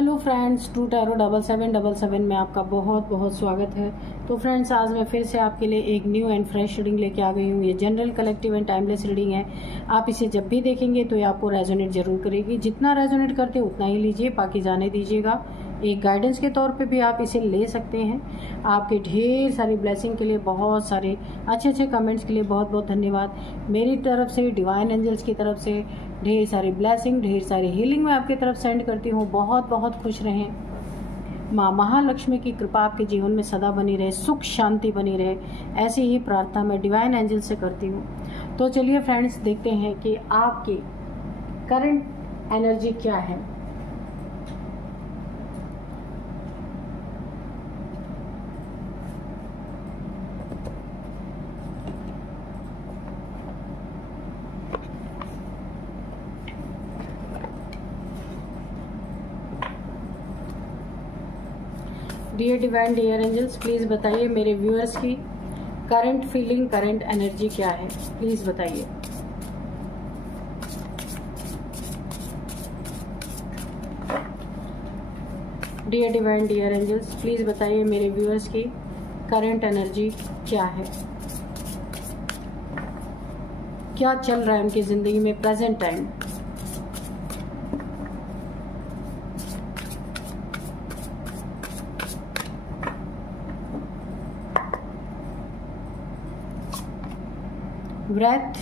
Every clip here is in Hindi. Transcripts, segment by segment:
हेलो फ्रेंड्स, ट्रू टैरो 7777 में आपका बहुत बहुत स्वागत है। तो फ्रेंड्स, आज मैं फिर से आपके लिए एक न्यू एंड फ्रेश रीडिंग लेके आ गई हूँ। ये general, collective and timeless reading है। आप इसे जब भी देखेंगे तो ये आपको रेजोनेट जरूर करेगी। जितना रेजोनेट करते हैं उतना ही लीजिए, बाकी जाने दीजिएगा। एक गाइडेंस के तौर पे भी आप इसे ले सकते हैं। आपके ढेर सारी ब्लेसिंग के लिए, बहुत सारे अच्छे कमेंट्स के लिए बहुत बहुत धन्यवाद। मेरी तरफ से, डिवाइन एंजल्स की तरफ से ढेर सारी ब्लेसिंग, ढेर सारी हीलिंग मैं आपकी तरफ सेंड करती हूँ। बहुत बहुत खुश रहें। माँ महालक्ष्मी की कृपा आपके जीवन में सदा बनी रहे, सुख शांति बनी रहे, ऐसी ही प्रार्थना मैं डिवाइन एंजल से करती हूँ। तो चलिए फ्रेंड्स, देखते हैं कि आपकी करंट एनर्जी क्या है। Dear divine, dear angels, please बताइए मेरे व्यूअर्स की करंट फीलिंग, करंट एनर्जी क्या है, प्लीज बताइए। Dear divine, dear angels, please बताइए मेरे व्यूअर्स की करंट एनर्जी क्या है। क्या चल रहा है उनकी जिंदगी में present time. Breath,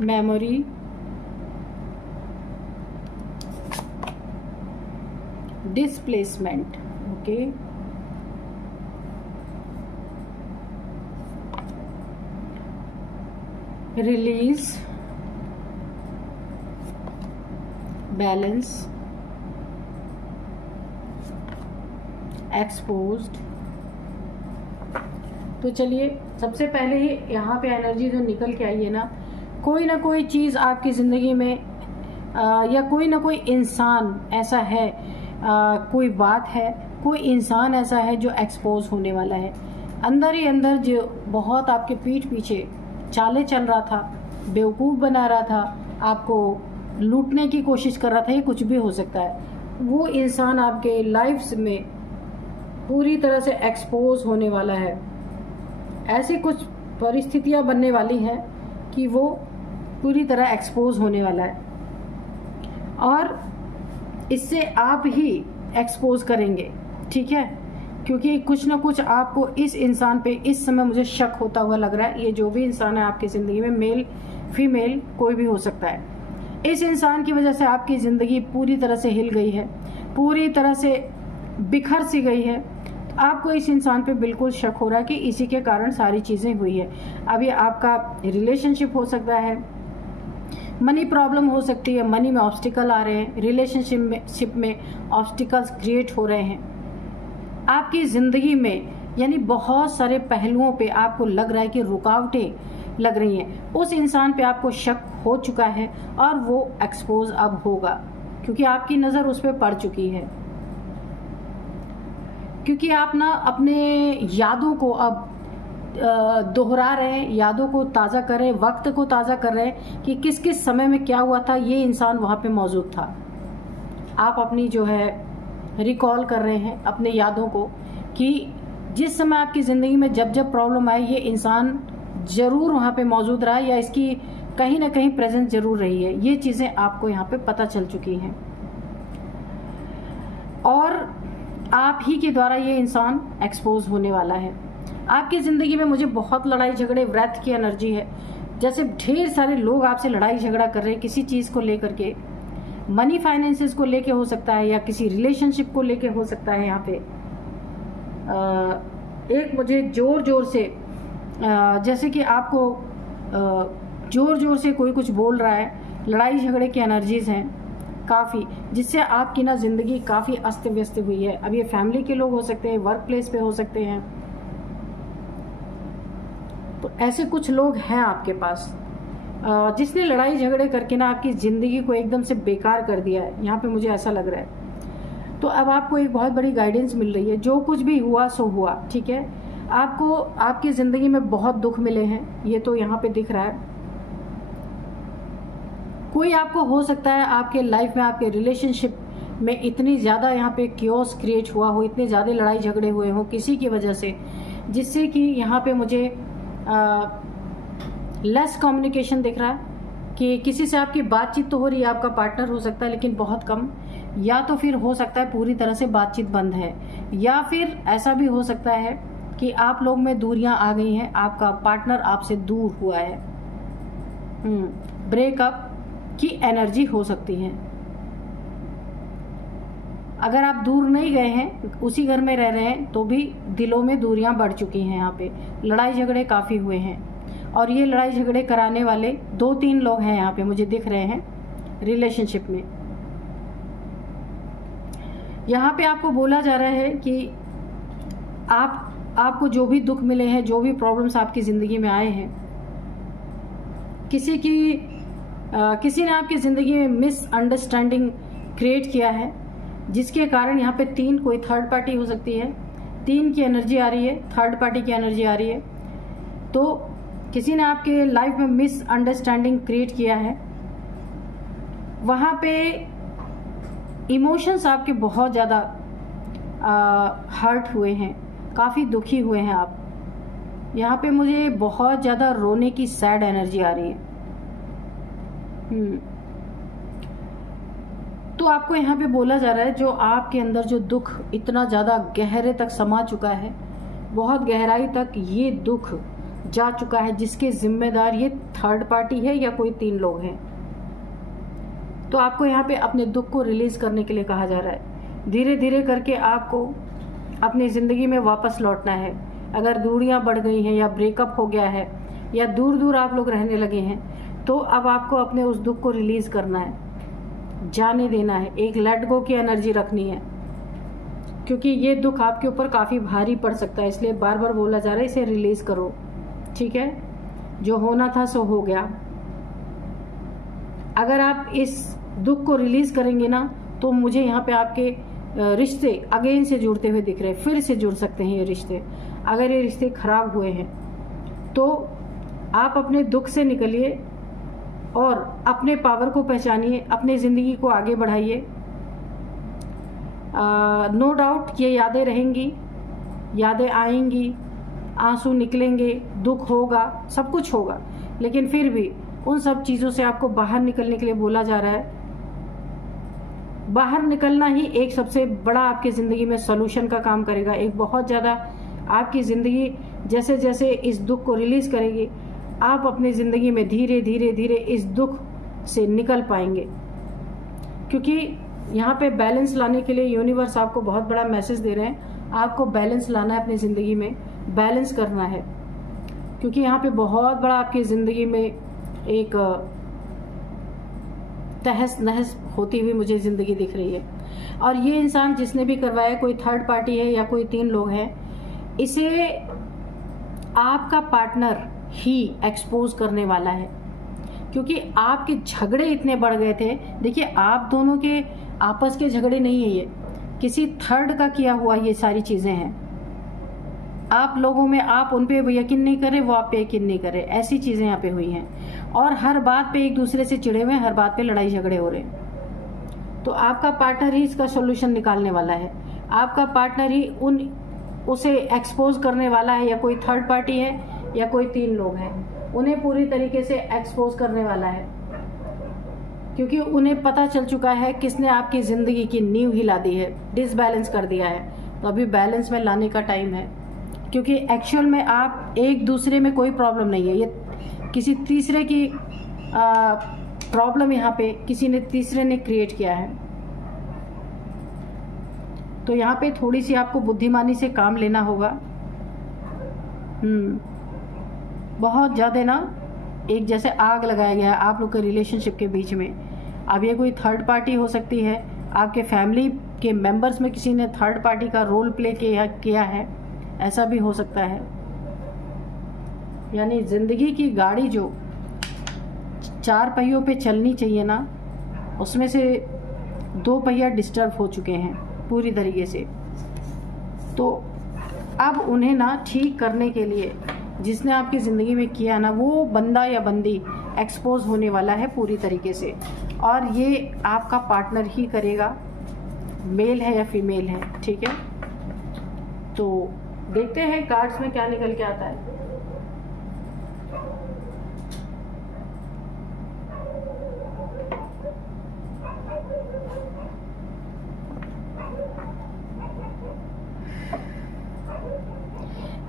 memory, displacement, okay, release, balance, exposed. तो चलिए, सबसे पहले ही यहाँ पे एनर्जी जो निकल के आई है ना कोई चीज़ आपकी ज़िंदगी में या कोई ना कोई इंसान ऐसा है, कोई बात है, कोई इंसान ऐसा है जो एक्सपोज होने वाला है। अंदर ही अंदर जो बहुत आपके पीठ पीछे चालें चल रहा था, बेवकूफ़ बना रहा था, आपको लूटने की कोशिश कर रहा था, ये कुछ भी हो सकता है। वो इंसान आपके लाइफ में पूरी तरह से एक्सपोज होने वाला है। ऐसी कुछ परिस्थितियां बनने वाली हैं कि वो पूरी तरह एक्सपोज होने वाला है और इससे आप ही एक्सपोज करेंगे, ठीक है। क्योंकि कुछ ना कुछ आपको इस इंसान पे इस समय मुझे शक होता हुआ लग रहा है। ये जो भी इंसान है आपकी जिंदगी में, मेल फीमेल कोई भी हो सकता है, इस इंसान की वजह से आपकी जिंदगी पूरी तरह से हिल गई है, पूरी तरह से बिखर सी गई है। आपको इस इंसान पे बिल्कुल शक हो रहा है कि इसी के कारण सारी चीजें हुई है। अब ये आपका रिलेशनशिप हो सकता है, मनी प्रॉब्लम हो सकती है, मनी में ऑब्स्टिकल आ रहे हैं, रिलेशनशिप में ऑब्स्टिकल्स क्रिएट हो रहे हैं आपकी जिंदगी में। यानी बहुत सारे पहलुओं पे आपको लग रहा है कि रुकावटें लग रही हैं। उस इंसान पे आपको शक हो चुका है और वो एक्सपोज अब होगा, क्योंकि आपकी नजर उस पर पड़ चुकी है। क्योंकि आप ना अपने यादों को अब दोहरा रहे हैं, यादों को ताज़ा कर रहे हैं, वक्त को ताज़ा कर रहे हैं कि किस किस समय में क्या हुआ था, ये इंसान वहाँ पे मौजूद था। आप अपनी जो है रिकॉल कर रहे हैं अपने यादों को कि जिस समय आपकी ज़िंदगी में जब जब प्रॉब्लम आई, ये इंसान ज़रूर वहाँ पे मौजूद रहा या इसकी कहीं ना कहीं प्रेजेंस जरूर रही है। ये चीज़ें आपको यहाँ पे पता चल चुकी हैं और आप ही के द्वारा ये इंसान एक्सपोज होने वाला है। आपकी जिंदगी में मुझे बहुत लड़ाई झगड़े, व्रत की एनर्जी है। जैसे ढेर सारे लोग आपसे लड़ाई झगड़ा कर रहे हैं किसी चीज को लेकर के, मनी फाइनेंसेस को लेके हो सकता है या किसी रिलेशनशिप को लेके हो सकता है। यहाँ पे एक मुझे जोर जोर से जैसे कि आपको जोर जोर से कोई कुछ बोल रहा है, लड़ाई झगड़े की एनर्जीज हैं काफ़ी, जिससे आपकी ना जिंदगी काफ़ी अस्त व्यस्त हुई है। अब ये फैमिली के लोग हो सकते हैं, वर्क प्लेस पे हो सकते हैं। तो ऐसे कुछ लोग हैं आपके पास जिसने लड़ाई झगड़े करके ना आपकी ज़िंदगी को एकदम से बेकार कर दिया है। यहाँ पे मुझे ऐसा लग रहा है। तो अब आपको एक बहुत बड़ी गाइडेंस मिल रही है। जो कुछ भी हुआ सो हुआ, ठीक है। आपको आपकी ज़िंदगी में बहुत दुख मिले हैं, ये तो यहाँ पे दिख रहा है। कोई आपको हो सकता है आपके लाइफ में, आपके रिलेशनशिप में इतनी ज़्यादा यहाँ पे क्योस क्रिएट हुआ हो, इतने ज़्यादा लड़ाई झगड़े हुए हो किसी की वजह से, जिससे कि यहाँ पे मुझे लेस कम्युनिकेशन दिख रहा है कि किसी से आपकी बातचीत तो हो रही है, आपका पार्टनर हो सकता है लेकिन बहुत कम, या तो फिर हो सकता है पूरी तरह से बातचीत बंद है, या फिर ऐसा भी हो सकता है कि आप लोग में दूरियां आ गई हैं, आपका पार्टनर आपसे दूर हुआ है। ब्रेकअप की एनर्जी हो सकती है। अगर आप दूर नहीं गए हैं, उसी घर में रह रहे हैं, तो भी दिलों में दूरियां बढ़ चुकी हैं। यहाँ पे लड़ाई झगड़े काफी हुए हैं और ये लड़ाई झगड़े कराने वाले 2-3 लोग हैं यहाँ पे मुझे दिख रहे हैं रिलेशनशिप में। यहाँ पे आपको बोला जा रहा है कि आपको जो भी दुख मिले हैं, जो भी प्रॉब्लम्स आपकी जिंदगी में आए हैं, किसी ने आपकी जिंदगी में मिसअंडरस्टैंडिंग क्रिएट किया है, जिसके कारण यहाँ पे 3 कोई थर्ड पार्टी हो सकती है। 3 की एनर्जी आ रही है, थर्ड पार्टी की एनर्जी आ रही है। तो किसी ने आपके लाइफ में मिसअंडरस्टैंडिंग क्रिएट किया है। वहां पे इमोशंस आपके बहुत ज्यादा हर्ट हुए हैं, काफी दुखी हुए हैं आप। यहाँ पे मुझे बहुत ज्यादा रोने की सैड एनर्जी आ रही है। तो आपको यहाँ पे बोला जा रहा है जो आपके अंदर जो दुख इतना ज्यादा गहरे तक समा चुका है, बहुत गहराई तक ये दुख जा चुका है, जिसके जिम्मेदार ये थर्ड पार्टी है या कोई 3 लोग हैं। तो आपको यहाँ पे अपने दुख को रिलीज करने के लिए कहा जा रहा है। धीरे धीरे करके आपको अपनी जिंदगी में वापस लौटना है। अगर दूरियां बढ़ गई हैं या ब्रेकअप हो गया है या दूर दूर आप लोग रहने लगे हैं, तो अब आपको अपने उस दुख को रिलीज करना है, जाने देना है, एक लेट गो की एनर्जी रखनी है, क्योंकि ये दुख आपके ऊपर काफी भारी पड़ सकता है। इसलिए बार बार बोला जा रहा है इसे रिलीज करो, ठीक है। जो होना था सो हो गया। अगर आप इस दुख को रिलीज करेंगे ना, तो मुझे यहाँ पे आपके रिश्ते अगेन से जुड़ते हुए दिख रहे हैं, फिर से जुड़ सकते हैं ये रिश्ते। अगर ये रिश्ते खराब हुए हैं तो आप अपने दुख से निकलिए और अपने पावर को पहचानिए, अपनी जिंदगी को आगे बढ़ाइए। नो डाउट ये यादें रहेंगी, यादें आएंगी, आंसू निकलेंगे, दुख होगा, सब कुछ होगा, लेकिन फिर भी उन सब चीजों से आपको बाहर निकलने के लिए बोला जा रहा है। बाहर निकलना ही एक सबसे बड़ा आपकी जिंदगी में सॉल्यूशन का काम करेगा। एक बहुत ज्यादा आपकी जिंदगी जैसे जैसे इस दुख को रिलीज करेगी, आप अपनी जिंदगी में धीरे धीरे धीरे इस दुख से निकल पाएंगे। क्योंकि यहाँ पे बैलेंस लाने के लिए यूनिवर्स आपको बहुत बड़ा मैसेज दे रहे हैं। आपको बैलेंस लाना है अपनी जिंदगी में, बैलेंस करना है, क्योंकि यहाँ पे बहुत बड़ा आपकी जिंदगी में एक तहस नहस होती हुई मुझे जिंदगी दिख रही है। और ये इंसान जिसने भी करवाया, कोई थर्ड पार्टी है या कोई 3 लोग हैं, इसे आपका पार्टनर ही एक्सपोज करने वाला है, क्योंकि आपके झगड़े इतने बढ़ गए थे। देखिए, आप दोनों के आपस के झगड़े नहीं है, ये किसी थर्ड का किया हुआ ये सारी चीजें हैं। आप लोगों में, आप उन पे यकीन नहीं करे, वो आप पे यकीन नहीं करे, ऐसी चीजें यहाँ पे हुई हैं। और हर बात पे एक दूसरे से चिड़े हुए, हर बात पे लड़ाई झगड़े हो रहे हैं। तो आपका पार्टनर ही इसका सोल्यूशन निकालने वाला है। आपका पार्टनर ही उसे एक्सपोज करने वाला है, या कोई थर्ड पार्टी है या कोई 3 लोग हैं, उन्हें पूरी तरीके से एक्सपोज करने वाला है, क्योंकि उन्हें पता चल चुका है किसने आपकी जिंदगी की नींव हिला दी है, डिसबैलेंस कर दिया है। तो अभी बैलेंस में लाने का टाइम है, क्योंकि एक्चुअल में आप एक दूसरे में कोई प्रॉब्लम नहीं है, ये किसी तीसरे की प्रॉब्लम यहाँ पे किसी ने तीसरे ने क्रिएट किया है। तो यहाँ पे थोड़ी सी आपको बुद्धिमानी से काम लेना होगा। बहुत ज्यादा ना एक जैसे आग लगाया गया है आप लोग के रिलेशनशिप के बीच में। अब ये कोई थर्ड पार्टी हो सकती है, आपके फैमिली के मेंबर्स में किसी ने थर्ड पार्टी का रोल प्ले किया है, ऐसा भी हो सकता है। यानी जिंदगी की गाड़ी जो 4 पहियों पे चलनी चाहिए ना, उसमें से 2 पहिया डिस्टर्ब हो चुके हैं पूरी तरीके से। तो अब उन्हें ना ठीक करने के लिए जिसने आपकी जिंदगी में किया ना, वो बंदा या बंदी एक्सपोज होने वाला है पूरी तरीके से, और ये आपका पार्टनर ही करेगा, मेल है या फीमेल है, ठीक है। तो देखते हैं कार्ड्स में क्या निकल के आता है।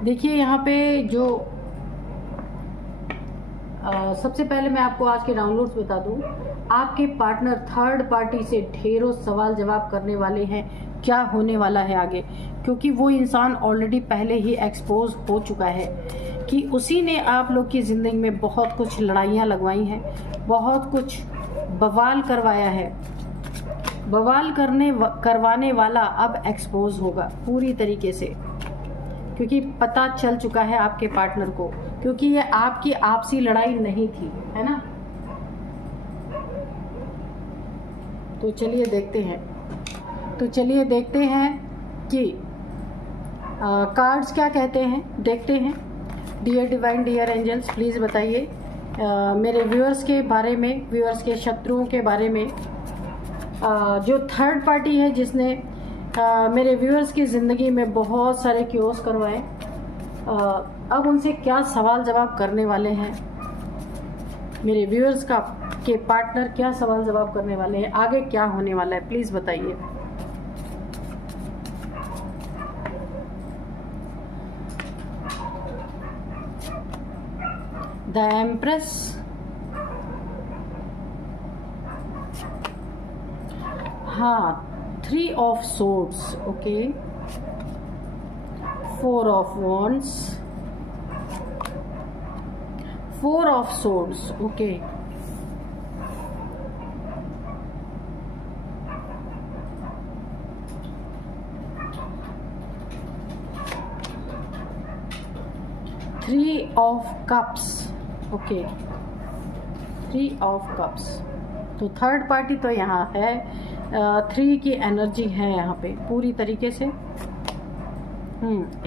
देखिए यहाँ पे जो सबसे पहले मैं आपको आज के डाउनलोड्स बता दूं, आपके पार्टनर थर्ड पार्टी से ढेरों सवाल जवाब करने वाले हैं, क्या होने वाला है आगे, क्योंकि वो इंसान ऑलरेडी पहले ही एक्सपोज हो चुका है कि उसी ने आप लोग की जिंदगी में बहुत कुछ लड़ाइयाँ लगवाई हैं, बहुत कुछ बवाल करवाया है। बवाल करवाने वाला अब एक्सपोज होगा पूरी तरीके से, क्योंकि पता चल चुका है आपके पार्टनर को, क्योंकि ये आपकी आपसी लड़ाई नहीं थी, है ना। तो चलिए देखते हैं कि कार्ड्स क्या कहते हैं, देखते हैं। Dear divine, dear angels, please बताइए मेरे व्यूअर्स के बारे में, व्यूअर्स के शत्रुओं के बारे में, जो थर्ड पार्टी है जिसने मेरे व्यूअर्स की ज़िंदगी में बहुत सारे क्योस करवाए, अब उनसे क्या सवाल जवाब करने वाले हैं मेरे व्यूअर्स के पार्टनर, क्या सवाल जवाब करने वाले हैं, आगे क्या होने वाला है, प्लीज़ बताइए। द एम्प्रेस, हाँ, 3 of swords, okay, 4 of wands, 4 of swords, okay, Three of cups, okay, 3 of cups। तो थर्ड पार्टी तो यहाँ है, 3 की एनर्जी है यहाँ पे पूरी तरीके से।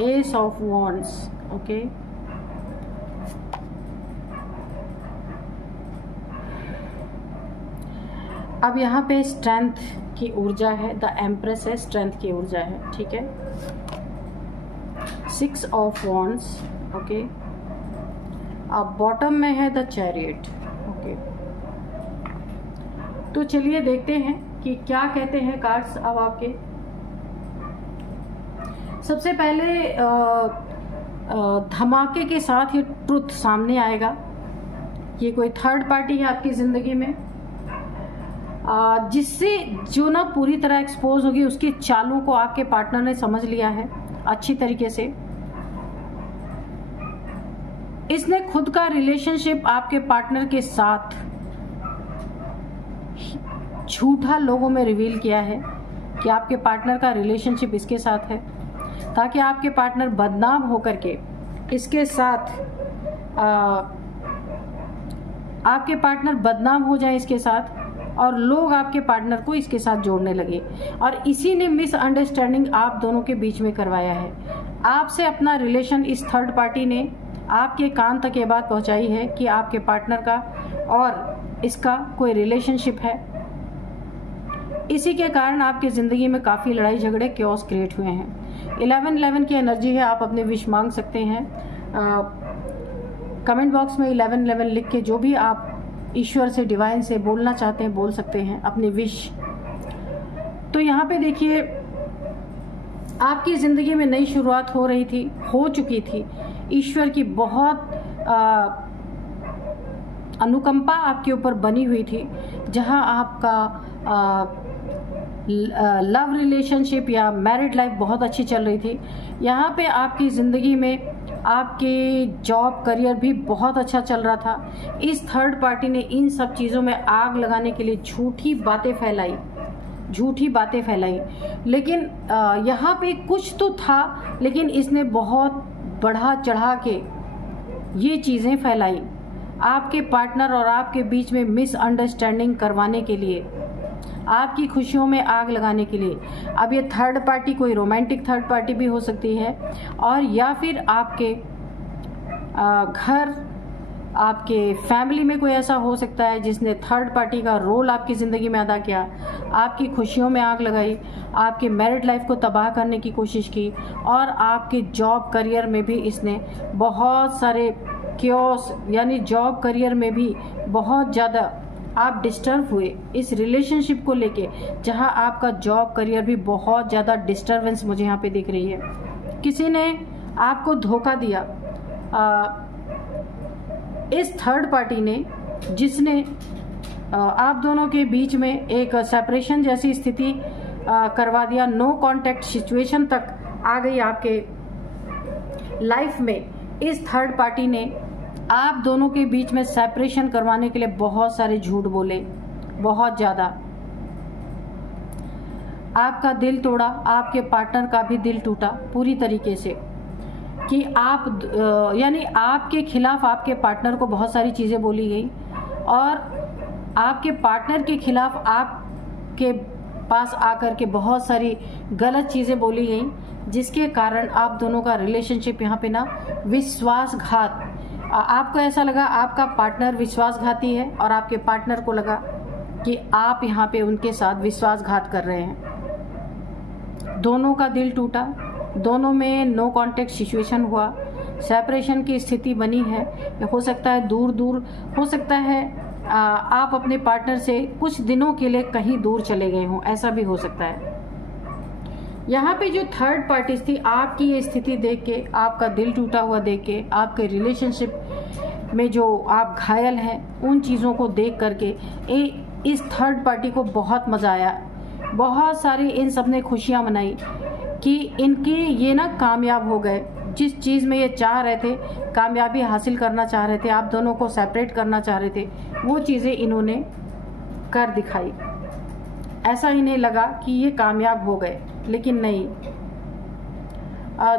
एस ऑफ वॉन्ड्स, ओके, अब यहाँ पे स्ट्रेंथ की ऊर्जा है, द एम्प्रेस है, स्ट्रेंथ की ऊर्जा है, ठीक है। 6 ऑफ वॉन्ड्स, ओके, अब बॉटम में है द चैरियट, ओके। तो चलिए देखते हैं कि क्या कहते हैं कार्ड्स अब आपके। सबसे पहले धमाके के साथ ये ट्रुथ सामने आएगा। ये कोई थर्ड पार्टी है आपकी जिंदगी में, जिससे जो ना पूरी तरह एक्सपोज होगी, उसकी चालों को आपके पार्टनर ने समझ लिया है अच्छी तरीके से। इसने खुद का रिलेशनशिप आपके पार्टनर के साथ झूठा लोगों में रिवील किया है कि आपके पार्टनर का रिलेशनशिप इसके साथ है, ताकि आपके पार्टनर बदनाम होकर के इसके साथ आपके पार्टनर बदनाम हो जाए इसके साथ, और लोग आपके पार्टनर को इसके साथ जोड़ने लगे। और इसी ने मिसअंडरस्टैंडिंग आप दोनों के बीच में करवाया है। आपसे अपना रिलेशन इस थर्ड पार्टी ने आपके कान तक ये बात पहुंचाई है कि आपके पार्टनर का और इसका कोई रिलेशनशिप है। इसी के कारण आपकी ज़िंदगी में काफ़ी लड़ाई झगड़े क्योस क्रिएट हुए हैं। 11-11 की एनर्जी है, आप अपने विश मांग सकते हैं। कमेंट बॉक्स में 11-11 लिख के जो भी आप ईश्वर से, डिवाइन से बोलना चाहते हैं बोल सकते हैं अपनी विश। तो यहाँ पे देखिए, आपकी ज़िंदगी में नई शुरुआत हो रही थी, हो चुकी थी। ईश्वर की बहुत अनुकंपा आपके ऊपर बनी हुई थी, जहां आपका लव रिलेशनशिप या मैरिड लाइफ बहुत अच्छी चल रही थी। यहाँ पे आपकी ज़िंदगी में आपके जॉब करियर भी बहुत अच्छा चल रहा था। इस थर्ड पार्टी ने इन सब चीज़ों में आग लगाने के लिए झूठी बातें फैलाई, लेकिन यहाँ पे कुछ तो था, लेकिन इसने बहुत बढ़ा चढ़ा के ये चीज़ें फैलाई आपके पार्टनर और आपके बीच में मिसअंडरस्टैंडिंग करवाने के लिए, आपकी खुशियों में आग लगाने के लिए। अब ये थर्ड पार्टी कोई रोमांटिक थर्ड पार्टी भी हो सकती है, और या फिर आपके घर आपके फैमिली में कोई ऐसा हो सकता है जिसने थर्ड पार्टी का रोल आपकी ज़िंदगी में अदा किया, आपकी खुशियों में आग लगाई, आपके मैरिड लाइफ को तबाह करने की कोशिश की, और आपके जॉब करियर में भी इसने बहुत सारे क्योस, यानी जॉब करियर में भी बहुत ज़्यादा आप डिस्टर्ब हुए इस रिलेशनशिप को लेके, जहां आपका जॉब करियर भी बहुत ज़्यादा डिस्टर्बेंस मुझे यहाँ पे दिख रही है। किसी ने आपको धोखा दिया, इस थर्ड पार्टी ने, जिसने आप दोनों के बीच में एक सेपरेशन जैसी स्थिति करवा दिया, नो कांटेक्ट सिचुएशन तक आ गई आपके लाइफ में। इस थर्ड पार्टी ने आप दोनों के बीच में सेपरेशन करवाने के लिए बहुत सारे झूठ बोले, बहुत ज़्यादा आपका दिल तोड़ा, आपके पार्टनर का भी दिल टूटा पूरी तरीके से, कि आप यानी आपके खिलाफ आपके पार्टनर को बहुत सारी चीज़ें बोली गई, और आपके पार्टनर के खिलाफ आपके पास आकर के बहुत सारी गलत चीज़ें बोली गई, जिसके कारण आप दोनों का रिलेशनशिप यहाँ पे ना विश्वासघात, आपको ऐसा लगा आपका पार्टनर विश्वासघाती है, और आपके पार्टनर को लगा कि आप यहाँ पे उनके साथ विश्वासघात कर रहे हैं। दोनों का दिल टूटा, दोनों में नो कांटेक्ट सिचुएशन हुआ, सेपरेशन की स्थिति बनी है। हो सकता है दूर दूर, हो सकता है आप अपने पार्टनर से कुछ दिनों के लिए कहीं दूर चले गए हों, ऐसा भी हो सकता है। यहाँ पे जो थर्ड पार्टी थी, आपकी ये स्थिति देख के, आपका दिल टूटा हुआ देख के, आपके रिलेशनशिप में जो आप घायल हैं, उन चीज़ों को देख करके इस थर्ड पार्टी को बहुत मज़ा आया। बहुत सारी इन सब ने खुशियाँ मनाई कि इनके ये ना कामयाब हो गए, जिस चीज़ में ये चाह रहे थे, कामयाबी हासिल करना चाह रहे थे, आप दोनों को सेपरेट करना चाह रहे थे, वो चीज़ें इन्होंने कर दिखाई। ऐसा इन्हें लगा कि ये कामयाब हो गए, लेकिन नहीं।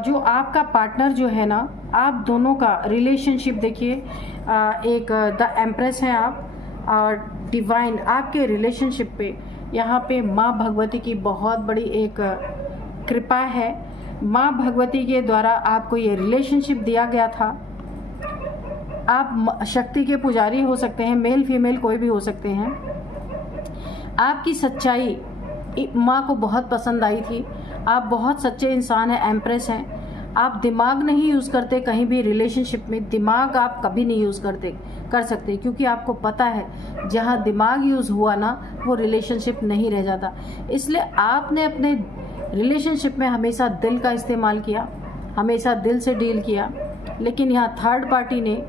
जो आपका पार्टनर जो है ना, आप दोनों का रिलेशनशिप देखिए, एक द एम्प्रेस हैं आप, और डिवाइन आपके रिलेशनशिप पे यहाँ पे माँ भगवती की बहुत बड़ी एक कृपा है। माँ भगवती के द्वारा आपको ये रिलेशनशिप दिया गया था। आप शक्ति के पुजारी हो सकते हैं, मेल फीमेल कोई भी हो सकते हैं। आपकी सच्चाई माँ को बहुत पसंद आई थी, आप बहुत सच्चे इंसान हैं, एम्प्रेस हैं। आप दिमाग नहीं यूज़ करते कहीं भी रिलेशनशिप में, दिमाग आप कभी नहीं यूज़ कर सकते, क्योंकि आपको पता है जहाँ दिमाग यूज़ हुआ ना, वो रिलेशनशिप नहीं रह जाता। इसलिए आपने अपने रिलेशनशिप में हमेशा दिल का इस्तेमाल किया, हमेशा दिल से डील किया। लेकिन यहाँ थर्ड पार्टी ने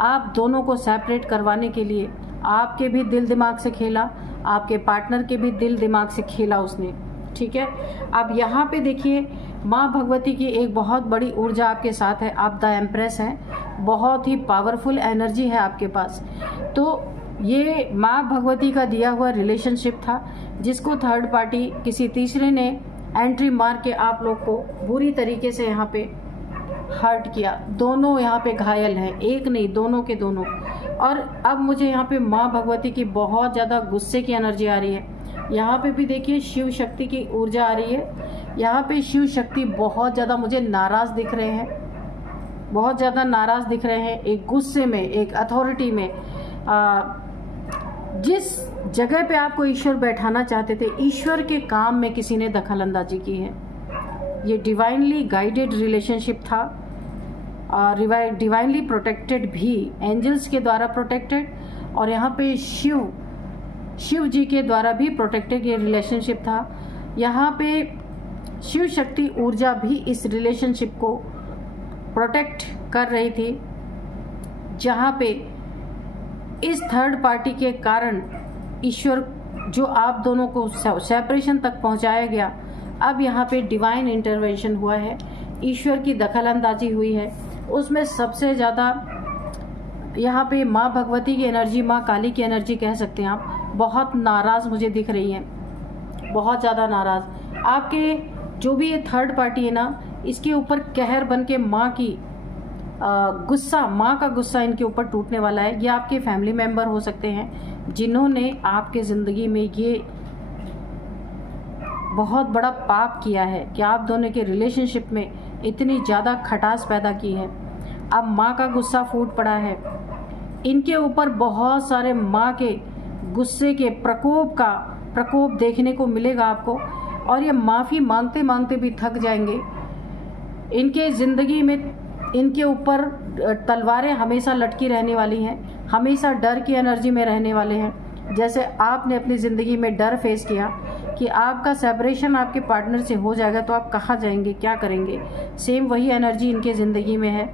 आप दोनों को सेपरेट करवाने के लिए आपके भी दिल दिमाग से खेला, आपके पार्टनर के भी दिल दिमाग से खेला उसने, ठीक है। अब यहाँ पे देखिए, माँ भगवती की एक बहुत बड़ी ऊर्जा आपके साथ है, आप द एम्प्रेस हैं, बहुत ही पावरफुल एनर्जी है आपके पास। तो ये माँ भगवती का दिया हुआ रिलेशनशिप था, जिसको थर्ड पार्टी किसी तीसरे ने एंट्री मार के आप लोग को बुरी तरीके से यहाँ पे हर्ट किया। दोनों यहाँ पे घायल हैं, एक नहीं, दोनों के दोनों। और अब मुझे यहाँ पे माँ भगवती की बहुत ज़्यादा गुस्से की एनर्जी आ रही है। यहाँ पे भी देखिए शिव शक्ति की ऊर्जा आ रही है। यहाँ पे शिव शक्ति बहुत ज़्यादा मुझे नाराज़ दिख रहे हैं, बहुत ज़्यादा नाराज़ दिख रहे हैं, एक गुस्से में, एक अथॉरिटी में। जिस जगह पे आपको ईश्वर बैठाना चाहते थे, ईश्वर के काम में किसी ने दखलंदाजी की है। ये डिवाइनली गाइडेड रिलेशनशिप था, डिवाइनली प्रोटेक्टेड भी, एंजल्स के द्वारा प्रोटेक्टेड, और यहाँ पे शिव जी के द्वारा भी प्रोटेक्टेड ये रिलेशनशिप था। यहाँ पे शिव शक्ति ऊर्जा भी इस रिलेशनशिप को प्रोटेक्ट कर रही थी, जहाँ पे इस थर्ड पार्टी के कारण ईश्वर जो आप दोनों को सेपरेशन तक पहुँचाया गया, अब यहाँ पे डिवाइन इंटरवेंशन हुआ है, ईश्वर की दखलंदाजी हुई है। उसमें सबसे ज़्यादा यहाँ पे माँ भगवती की एनर्जी, माँ काली की एनर्जी कह सकते हैं आप, बहुत नाराज़ मुझे दिख रही है, बहुत ज़्यादा नाराज़। आपके जो भी ये थर्ड पार्टी है ना, इसके ऊपर कहर बन के माँ की गुस्सा, माँ का गुस्सा इनके ऊपर टूटने वाला है। ये आपके फैमिली मेंबर हो सकते हैं, जिन्होंने आपके ज़िंदगी में ये बहुत बड़ा पाप किया है कि आप दोनों के रिलेशनशिप में इतनी ज़्यादा खटास पैदा की है। अब माँ का गुस्सा फूट पड़ा है। इनके ऊपर बहुत सारे माँ के गुस्से के प्रकोप देखने को मिलेगा आपको, और ये माफ़ी मांगते मांगते भी थक जाएंगे। इनके ज़िंदगी में इनके ऊपर तलवारें हमेशा लटकी रहने वाली हैं, हमेशा डर की एनर्जी में रहने वाले हैं। जैसे आपने अपनी ज़िंदगी में डर फेस किया कि आपका सेपरेशन आपके पार्टनर से हो जाएगा तो आप कहाँ जाएंगे, क्या करेंगे, सेम वही एनर्जी इनके ज़िंदगी में है।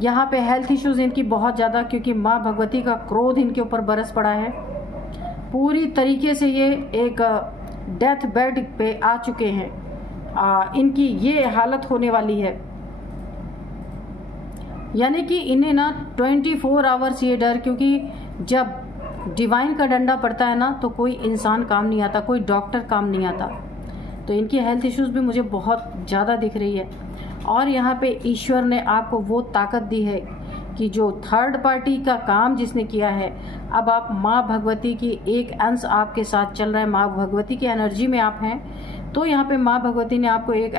यहाँ पे हेल्थ इश्यूज़ इनकी बहुत ज़्यादा, क्योंकि माँ भगवती का क्रोध इनके ऊपर बरस पड़ा है। पूरी तरीके से ये एक डेथ बेड पे आ चुके हैं। इनकी ये हालत होने वाली है, यानी कि इन्हें ना 24 आवर्स ये डर, क्योंकि जब डिवाइन का डंडा पड़ता है ना तो कोई इंसान काम नहीं आता, कोई डॉक्टर काम नहीं आता। तो इनकी हेल्थ इश्यूज़ भी मुझे बहुत ज़्यादा दिख रही है। और यहाँ पे ईश्वर ने आपको वो ताकत दी है कि जो थर्ड पार्टी का काम जिसने किया है, अब आप माँ भगवती की एक अंश आपके साथ चल रहा है, माँ भगवती की एनर्जी में आप हैं। तो यहाँ पे माँ भगवती ने आपको एक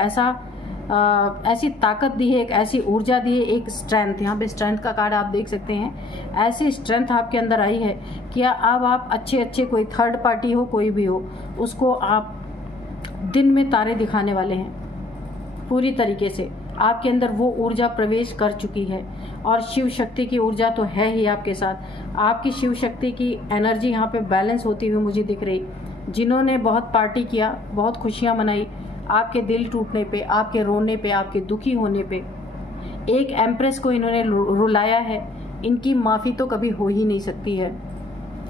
ऐसी ताकत दी है, एक ऐसी ऊर्जा दी है, एक स्ट्रेंथ, यहाँ पे स्ट्रेंथ का कार्ड आप देख सकते हैं। ऐसी स्ट्रेंथ आपके अंदर आई है कि अब आप अच्छे कोई थर्ड पार्टी हो, कोई भी हो, उसको आप दिन में तारे दिखाने वाले हैं। पूरी तरीके से आपके अंदर वो ऊर्जा प्रवेश कर चुकी है, और शिव शक्ति की ऊर्जा तो है ही आपके साथ। आपकी शिव शक्ति की एनर्जी यहाँ पे बैलेंस होती हुई मुझे दिख रही। जिन्होंने बहुत पार्टी किया, बहुत खुशियाँ मनाई, आपके दिल टूटने पे, आपके रोने पे, आपके दुखी होने पे, एक एम्प्रेस को इन्होंने रुलाया है, इनकी माफ़ी तो कभी हो ही नहीं सकती है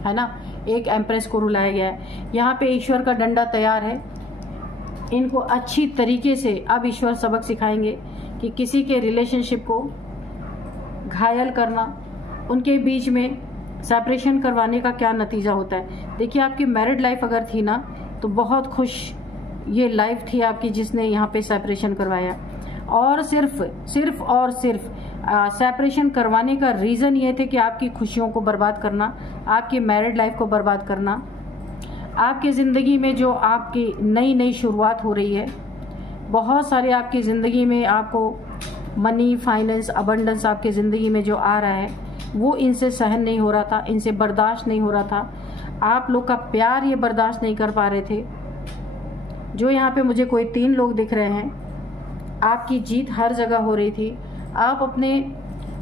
ना। एक एम्प्रेस को रुलाया गया है। यहाँ पे ईश्वर का डंडा तैयार है। इनको अच्छी तरीके से अब ईश्वर सबक सिखाएंगे कि किसी के रिलेशनशिप को घायल करना, उनके बीच में सेपरेशन करवाने का क्या नतीजा होता है। देखिए, आपकी मैरिड लाइफ अगर थी ना तो बहुत खुश ये लाइफ थी आपकी, जिसने यहाँ पे सेपरेशन करवाया। और सिर्फ सेपरेशन करवाने का रीज़न ये थे कि आपकी खुशियों को बर्बाद करना, आपकी मैरिड लाइफ को बर्बाद करना। आपकी ज़िंदगी में जो आपकी नई शुरुआत हो रही है, बहुत सारे आपकी ज़िंदगी में आपको मनी, फाइनेंस, अबंडेंस आपकी ज़िंदगी में जो आ रहा है, वो इनसे सहन नहीं हो रहा था, इनसे बर्दाश्त नहीं हो रहा था। आप लोग का प्यार ये बर्दाश्त नहीं कर पा रहे थे। जो यहाँ पे मुझे कोई 3 लोग दिख रहे हैं, आपकी जीत हर जगह हो रही थी। आप अपने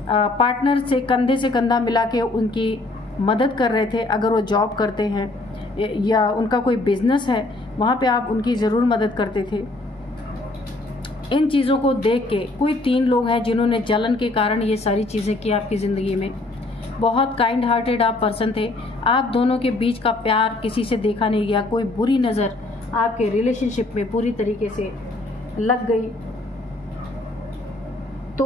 पार्टनर से कंधा मिला के उनकी मदद कर रहे थे। अगर वो जॉब करते हैं या उनका कोई बिजनेस है, वहाँ पे आप उनकी ज़रूर मदद करते थे। इन चीज़ों को देख के कोई 3 लोग हैं जिन्होंने जलन के कारण ये सारी चीज़ें की आपकी ज़िंदगी में। बहुत काइंड हार्टेड आप पर्सन थे। आप दोनों के बीच का प्यार किसी से देखा नहीं गया। कोई बुरी नज़र आपके रिलेशनशिप में पूरी तरीके से लग गई। तो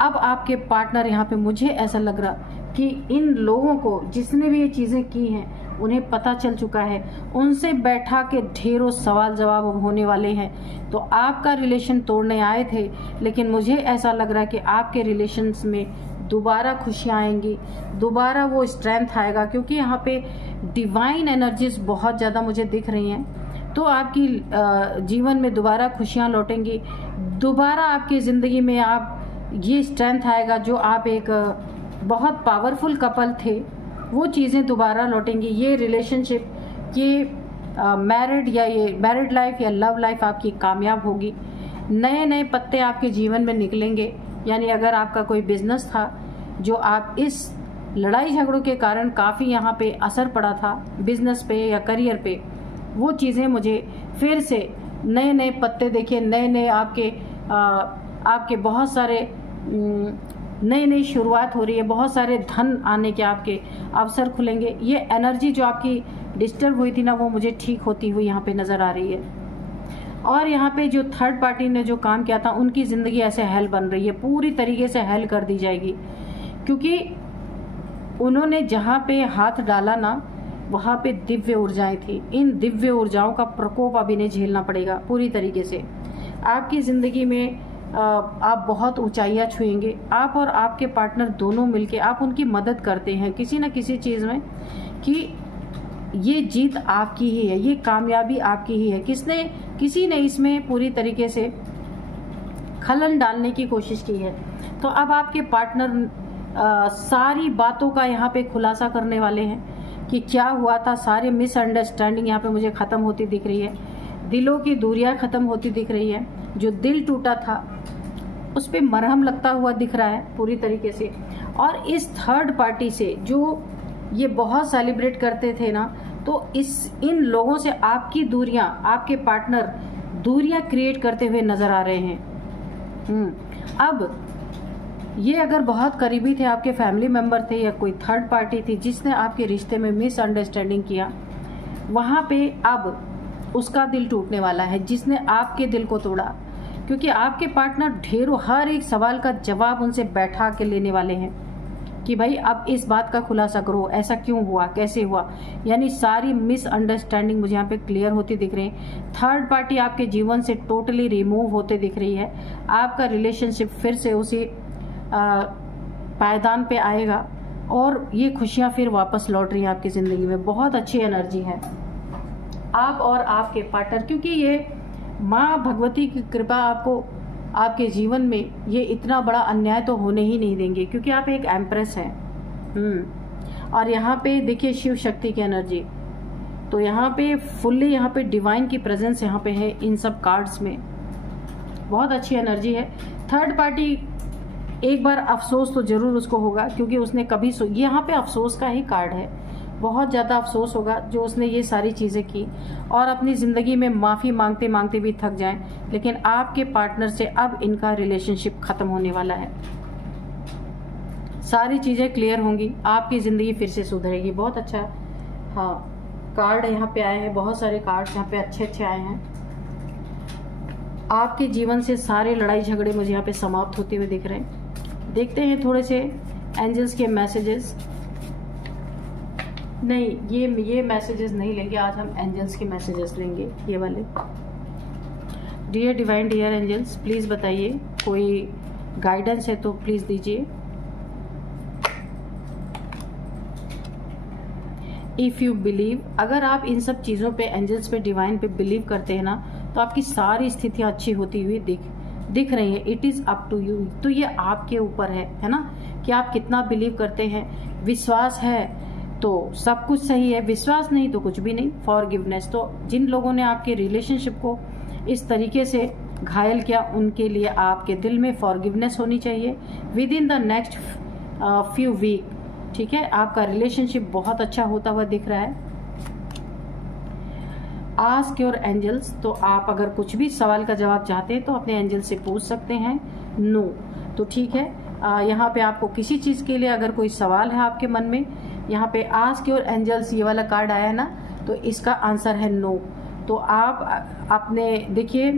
अब आपके पार्टनर, यहाँ पे मुझे ऐसा लग रहा कि इन लोगों को जिसने भी ये चीज़ें की हैं उन्हें पता चल चुका है। उनसे बैठा के ढेरों सवाल जवाब होने वाले हैं। तो आपका रिलेशन तोड़ने आए थे, लेकिन मुझे ऐसा लग रहा है कि आपके रिलेशंस में दोबारा खुशियाँ आएंगी, दोबारा वो स्ट्रेंथ आएगा, क्योंकि यहाँ पे डिवाइन एनर्जीज बहुत ज़्यादा मुझे दिख रही हैं। तो आपकी जीवन में दोबारा खुशियाँ लौटेंगी, दोबारा आपकी ज़िंदगी में आप ये स्ट्रेंथ आएगा। जो आप एक बहुत पावरफुल कपल थे, वो चीज़ें दोबारा लौटेंगी। ये रिलेशनशिप, ये मैरिड लाइफ या लव लाइफ आपकी कामयाब होगी। नए पत्ते आपके जीवन में निकलेंगे। यानी अगर आपका कोई बिजनेस था जो आप इस लड़ाई झगड़ों के कारण काफ़ी यहाँ पे असर पड़ा था बिजनेस पे या करियर पे, वो चीज़ें मुझे फिर से नए पत्ते, देखिए नए आपके बहुत सारे नई शुरुआत हो रही है। बहुत सारे धन आने के आपके अवसर खुलेंगे। ये एनर्जी जो आपकी डिस्टर्ब हुई थी ना, वो मुझे ठीक होती हुई यहाँ पे नज़र आ रही है। और यहाँ पे जो थर्ड पार्टी ने जो काम किया था, उनकी ज़िंदगी ऐसे हेल बन रही है, पूरी तरीके से हेल कर दी जाएगी। क्योंकि उन्होंने जहाँ पे हाथ डाला ना, वहाँ पे दिव्य ऊर्जाएं थी। इन दिव्य ऊर्जाओं का प्रकोप अब इन्हें झेलना पड़ेगा पूरी तरीके से। आपकी ज़िंदगी में आप बहुत ऊंचाइयाँ छुएंगे। आप और आपके पार्टनर दोनों मिलके आप उनकी मदद करते हैं किसी न किसी चीज़ में, कि ये जीत आपकी ही है, ये कामयाबी आपकी ही है। किसी ने इसमें पूरी तरीके से खलन डालने की कोशिश की है। तो अब आपके पार्टनर सारी बातों का यहाँ पे खुलासा करने वाले हैं कि क्या हुआ था। सारी मिसअंडरस्टैंडिंग यहाँ पे मुझे ख़त्म होती दिख रही है, दिलों की दूरियां ख़त्म होती दिख रही है, जो दिल टूटा था उस पर मरहम लगता हुआ दिख रहा है पूरी तरीके से। और इस थर्ड पार्टी से जो ये बहुत सेलिब्रेट करते थे ना, तो इन लोगों से आपकी दूरियां, आपके पार्टनर दूरियां क्रिएट करते हुए नजर आ रहे हैं। अब ये अगर बहुत करीबी थे, आपके फैमिली मेंबर थे या कोई थर्ड पार्टी थी जिसने आपके रिश्ते में मिसअंडरस्टैंडिंग किया, वहां पे अब उसका दिल टूटने वाला है जिसने आपके दिल को तोड़ा, क्योंकि आपके पार्टनर ढेरों हर एक सवाल का जवाब उनसे बैठा के लेने वाले हैं कि भाई अब इस बात का खुलासा करो, ऐसा क्यों हुआ, कैसे हुआ। यानी सारी मिसअंडरस्टैंडिंग मुझे यहाँ पे क्लियर होती दिख रही है। थर्ड पार्टी आपके जीवन से टोटली रिमूव होते दिख रही है। आपका रिलेशनशिप फिर से उसी पायदान पे आएगा और ये खुशियाँ फिर वापस लौट रही हैं आपकी ज़िंदगी में। बहुत अच्छी एनर्जी है आप और आपके पार्टनर, क्योंकि ये माँ भगवती की कृपा आपको आपके जीवन में ये इतना बड़ा अन्याय तो होने ही नहीं देंगे, क्योंकि आप एक एम्प्रेस हैं। और यहाँ पे देखिए शिव शक्ति की एनर्जी, तो यहाँ पे फुल्ली यहाँ पे डिवाइन की प्रेजेंस यहाँ पे है इन सब कार्ड्स में। बहुत अच्छी एनर्जी है। थर्ड पार्टी एक बार अफसोस तो जरूर उसको होगा, क्योंकि उसने कभी यहाँ पे अफसोस का ही कार्ड है। बहुत ज़्यादा अफसोस होगा जो उसने ये सारी चीज़ें की और अपनी ज़िंदगी में माफ़ी मांगते मांगते भी थक जाएं। लेकिन आपके पार्टनर से अब इनका रिलेशनशिप ख़त्म होने वाला है। सारी चीज़ें क्लियर होंगी, आपकी ज़िंदगी फिर से सुधरेगी। बहुत अच्छा हाँ कार्ड यहाँ पे आए हैं, बहुत सारे कार्ड्स यहाँ पे अच्छे अच्छे आए हैं। आपके जीवन से सारे लड़ाई झगड़े मुझे यहाँ पे समाप्त होते हुए दिख रहे हैं। देखते हैं थोड़े से एंजल्स के मैसेजेस। नहीं, ये मैसेजेस नहीं लेंगे आज, हम एंजल्स के मैसेजेस लेंगे, ये वाले। Dear divine, dear angels, please बताइए, कोई गाइडेंस है तो प्लीज़ दीजिए। इफ़ यू बिलीव, अगर आप इन सब चीज़ों पे, एंजल्स पे, डिवाइन पे बिलीव करते हैं ना, तो आपकी सारी स्थितियाँ अच्छी होती हुई दिख रही है। It is up to you, तो ये आपके ऊपर है ना, कि आप कितना बिलीव करते हैं। विश्वास है तो सब कुछ सही है, विश्वास नहीं तो कुछ भी नहीं। फॉरगिवनेस, तो जिन लोगों ने आपके रिलेशनशिप को इस तरीके से घायल किया, उनके लिए आपके दिल में फॉरगिवनेस होनी चाहिए within the next few week. ठीक है, आपका रिलेशनशिप बहुत अच्छा होता हुआ दिख रहा है। आस्क योर एंजल्स, तो आप अगर कुछ भी सवाल का जवाब चाहते हैं तो अपने एंजल से पूछ सकते हैं। नो तो ठीक है, यहाँ पे आपको किसी चीज़ के लिए अगर कोई सवाल है आपके मन में, यहाँ पे आस्क योर एंजल्स ये वाला कार्ड आया ना, तो इसका आंसर है नो। तो आप अपने देखिए,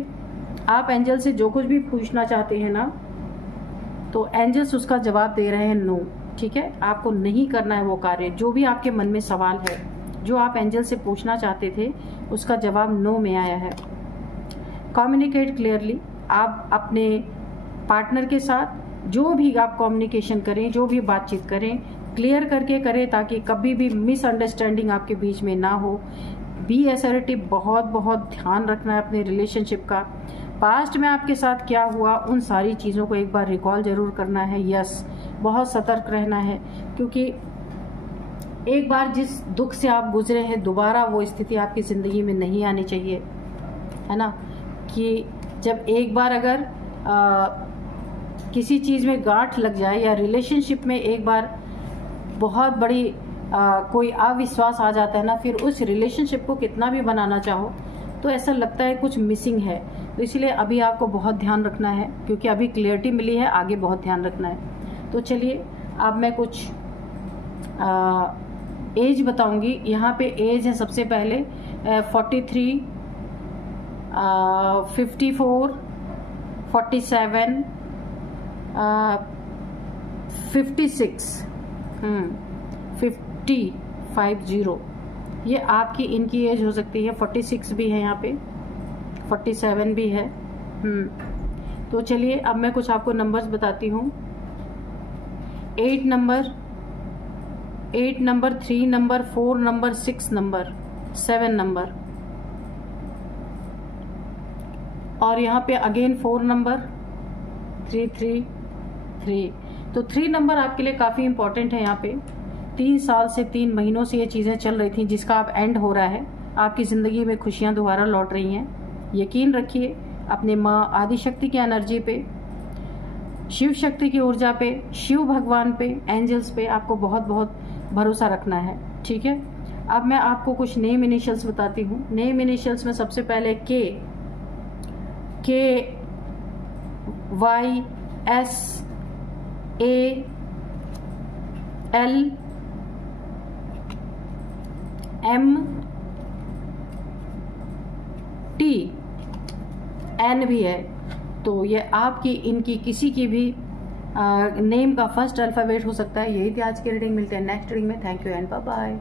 आप एंजल से जो कुछ भी पूछना चाहते हैं ना, तो एंजल्स उसका जवाब दे रहे हैं नो। ठीक है, आपको नहीं करना है वो कार्य। जो भी आपके मन में सवाल है, जो आप एंजल से पूछना चाहते थे, उसका जवाब नो में आया है। कम्युनिकेट क्लियरली, आप अपने पार्टनर के साथ जो भी आप कम्युनिकेशन करें, जो भी बातचीत करें, क्लियर करके करें, ताकि कभी भी मिसअंडरस्टैंडिंग आपके बीच में ना हो। बी असर्टिव, बहुत बहुत ध्यान रखना है अपने रिलेशनशिप का। पास्ट में आपके साथ क्या हुआ, उन सारी चीज़ों को एक बार रिकॉल जरूर करना है। यस, बहुत सतर्क रहना है, क्योंकि एक बार जिस दुख से आप गुजरे हैं, दोबारा वो स्थिति आपकी ज़िंदगी में नहीं आनी चाहिए, है ना। कि जब एक बार अगर किसी चीज़ में गांठ लग जाए या रिलेशनशिप में एक बार बहुत बड़ी कोई अविश्वास आ जाता है ना, फिर उस रिलेशनशिप को कितना भी बनाना चाहो तो ऐसा लगता है कुछ मिसिंग है। तो इसलिए अभी आपको बहुत ध्यान रखना है, क्योंकि अभी क्लियरिटी मिली है, आगे बहुत ध्यान रखना है। तो चलिए अब मैं कुछ एज बताऊंगी। यहाँ पे एज है सबसे पहले 43, 54, 47, 56, 50, ये आपकी इनकी एज हो सकती है। 46 भी है यहाँ पे, 47 भी है। तो चलिए अब मैं कुछ आपको नंबर्स बताती हूँ। 8 number, 3 number, 4 number, 6 number, 7 number, और यहाँ पे अगेन 4 नंबर, 3, 3, 3। तो 3 नंबर आपके लिए काफ़ी इंपॉर्टेंट है। यहाँ पे 3 साल से 3 महीनों से ये चीज़ें चल रही थी, जिसका अब एंड हो रहा है। आपकी ज़िंदगी में खुशियाँ दोबारा लौट रही हैं। यकीन रखिए अपने माँ आदिशक्ति की एनर्जी पे, शिव शक्ति की ऊर्जा पे, शिव भगवान पे, एंजल्स पे आपको बहुत बहुत भरोसा रखना है। ठीक है, अब मैं आपको कुछ नेम इनिशियल्स बताती हूँ। नेम इनिशियल्स में सबसे पहले के Y S A L M T N भी है। तो ये आपकी इनकी किसी की भी नेम का फर्स्ट अल्फ़ाबेट हो सकता है। यही थी आज की रीडिंग। मिलते हैं नेक्स्ट रीडिंग में। Thank you and bye bye.